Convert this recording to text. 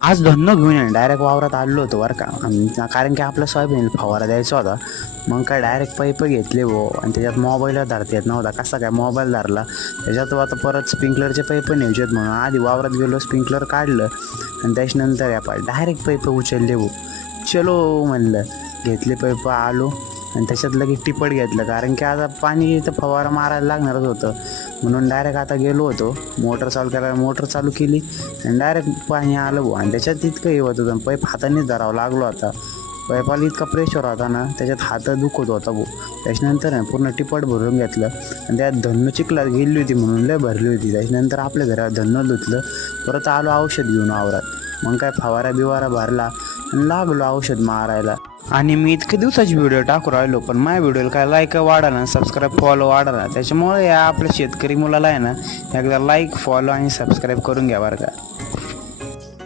आज धन्न घेऊन येईल डायरेक्ट वावरात आलो होतो बरं का. कारण की आपलं सोयाबीन फवारा द्यायचा होता. मग काय डायरेक्ट पैप घेतले आणि त्याच्यात मोबाईल धरता येत नव्हता. कसा काय मोबाईल धरला त्याच्यात आता परत स्प्रिंकलरचे पैप न्यायचे आहेत म्हणून आधी वावरात गेलो, स्प्रिंकलर काढलं आणि त्याच्यानंतर आपण डायरेक्ट पैप उचलले चलो म्हणलं, घेतले पैप आलो आणि त्याच्यात लगेच टिपट घेतलं. कारण की आता पाणी तर फवारा मारायला लागणारच होतं म्हणून डायरेक्ट आता गेलो होतो. मोटर चालू करायला मोटर चालू केली आणि डायरेक्ट पाणी आलं आणि त्याच्यात इतकं हे होत होतं. पैप हातानेच धरावं लागलो. आता पैपाला इतका प्रेशर होता ना, त्याच्यात हात दुखत होता त्याच्यानंतर पूर्ण टिपट भरून घेतलं आणि त्यात धन्न चिखलात गेली होती म्हणून लय भरली होती. त्याच्यानंतर आपल्या घरात धन्न धुतलं. परत आलो औषध घेऊन आवरात. मग काय फवारा बिवारा भरला आणि लागलो औषध मारायला. आणि मी इतके दिवसाची व्हिडिओ टाकू राहिलो पण माझ्या व्हिडिओला काय लाईक वाढा ना, सबस्क्राईब फॉलो वाढा ना. त्याच्यामुळे या आपल्या शेतकरी मुलाला आहे ना एकदा लाईक फॉलो आणि सबस्क्राईब करून घ्या बरं का.